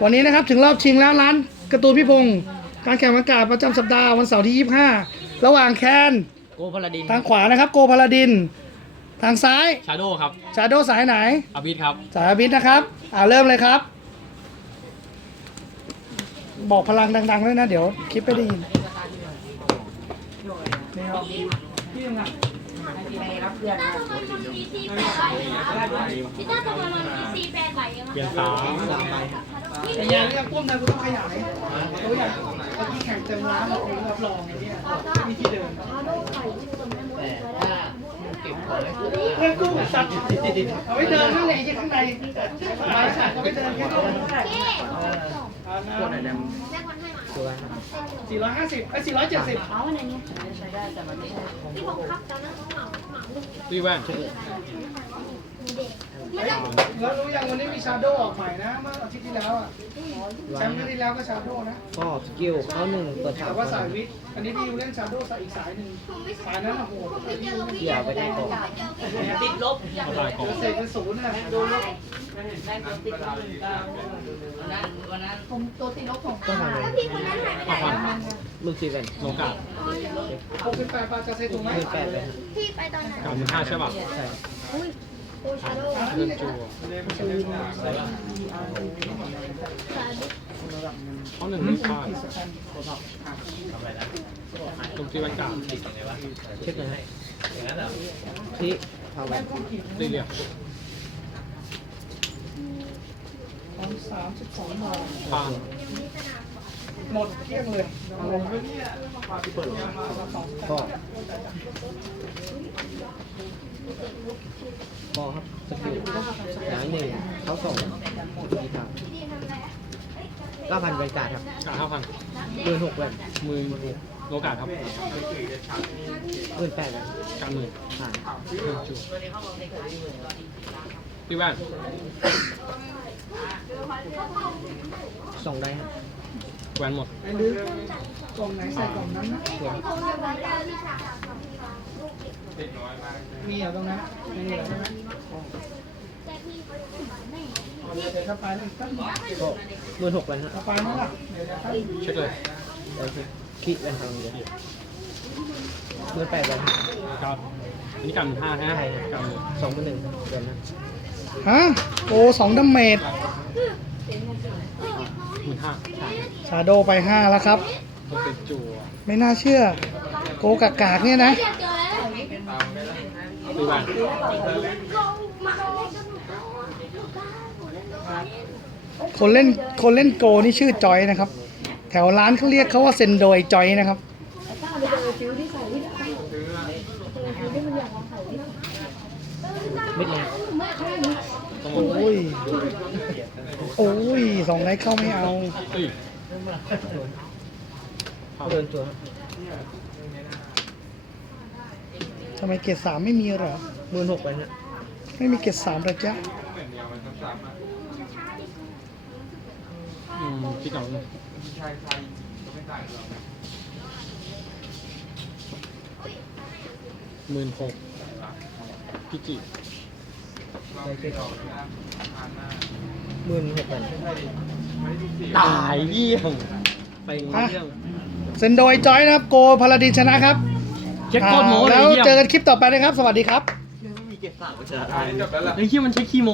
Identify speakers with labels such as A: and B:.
A: วันนี้นะครับถึงรอบชิงแล้วร้านการ์ตูนพี่พงศ์การแข่งอากาศประจำสัปดาห์วันเสาร์ที่ 25 ระหว่างแคน
B: โกพลาดิน
A: ทางขวานะครับโกพาลาดิน ทางซ้าย
B: ชาโดครับ
A: ชาโดสายไหน
B: อาบิดครับ
A: สายอาบิดนะครับอ่าเริ่มเลยครับ บอกพลังดังๆด้วยนะ เดี๋ยวคลิปไม่ได้ยินนี่ครับพี่ยังไง
C: พี่ต้าจะมาลองซีแปดไหลยังไง
B: เปลี่ยนสามสามใบ
A: แต่ยังเรียกปุ้มนะกูต้องขยายเราอยากเมื่อกี้แข่งเต็มร้านเราคงรับรองไอ้เนี่ยมีที่เดินเพื่อนกุ้สัตว์เอาไว้เดินข้างในที่ข้างในมาสัตว์เอาไว้เดินแค่ตรงนี้
C: ตัวไหนดำ แม่คนให้มา
A: สี่ร้อยห้าสิบไอ้สี่ร้อยเจ็ดสิบ
C: เอาวันไหนเนี่ยพี่ผมครับตอนนั้นเขาเหมาเหมา
B: ตีแว่น
C: ไม่ต้อง
A: แล้วรู้ยังวันนี้มีชาโดออกใหม่นะเมื่ออาทิตย์ที่แล้วอะแชมป์อาทิตย์ที่แล้วก็ชาโดนะ
D: ก็สกิลเขาหนึ่งเปิดถา
A: แต่
D: ม
A: ว่าสายวิทย์อันนี้พี่ยูเล่นชาโดสายอีกสายหนึ่งสายนั้นโอ้โห
D: เกี่ยวไปได้ก่อน
A: ติดลบ
B: มาตายของ
A: เศษเป็นศูนย์นะโดนลบ
D: ต้องทำ
C: แล้วพี่คนนั้นหายไปไหน
B: ห้าพัน
D: ลูกซีเวน
B: โลกาด
A: หกสิบแปดบาทจะเซถูกไหม
D: หมื่นแปดเลย
C: พี่ไปตอนไหน
B: เก้าหมื่นห้าใช่ป่ะ
D: ใช่
C: โอชาโด
B: เดินจูเขาหนึ่งไม่พลาดตรงที่แว่นกลาง
D: เช็คเลยฮะที่พาแวน
B: ตีเหลี่ยม
A: สามสิบสองบาท
B: ผ่าน
A: หมดเกลี้ยงเลยลงไป
D: ก็ก็ครับสกิลหงายหนึ่งเขาสองทีทางเก้าพันบรรยากาศครับเก้า
B: พัน
D: หมื่นหกแวน
B: มือโลกาดครับ
D: หมื่นแปดแวน
B: การหมื่น
D: ผ่าน
B: เดินจูตีแว่น
D: สองได้ฮะ
B: แว่นหมด
A: ไอ้ลือกล่องไหนใส่กล่องนั้นนะ
D: สวย
A: มีเหรอตรงนั้นมีเหรอใช่ไหมเดี๋ยวเข้าไปเลยครับ
D: ก็หมื่นหกแวนฮะ
A: เข้าไปนั่นแหละเดี๋ยวนะครับ
B: เช็คเลย
D: โอเคคิดแวนทางเดียวหมื่นแปดแวน
B: ครับอันนี้การหมื่นห้าใช่ไหมการหมื่น
D: สองเป็นหนึ่งแวนนะ
A: ฮะโอ้สองดัมเมจ
B: หมื่นห้า
A: ชาโดไปห้าแล้วครับ
B: เขาเป็นจู
A: ไม่น่าเชื่อ โกกากากเนี่ยนะ
C: เจอแล้ว
B: ตีแว่น
A: คนเล่นคนเล่นโกนี่ชื่อจอยนะครับ แถวร้านเขาเรียกเขาว่าเซนโดยจอยนะครับ
D: มิดเลยฮะ
A: โอ้ย โอ้ยสองไลท์เข้าไม่เอา
B: ตี
D: เดินตัว
A: ทำไมเกรดสามไม่มีเหรอ
D: หมื่นหกแวนฮะ
A: ไม่มีเกรดสามระยะ
B: อืมพี่เก่าเลยหมื่นหกพี่จิ
D: ได้คิดหมื่นหกแว น
B: ตายเยี่ยมไปเรื่อง
A: เซนโดยจอยนะครับโกพาลาดินชนะครับ
B: เช็คโคตรโม้เล
A: แล้
B: ยวเยี่ยม
A: เจอกันคลิปต่อไปนะครับ สวัสดีครับ
B: ไอ้เยี่ยมันเช็คขี้โม้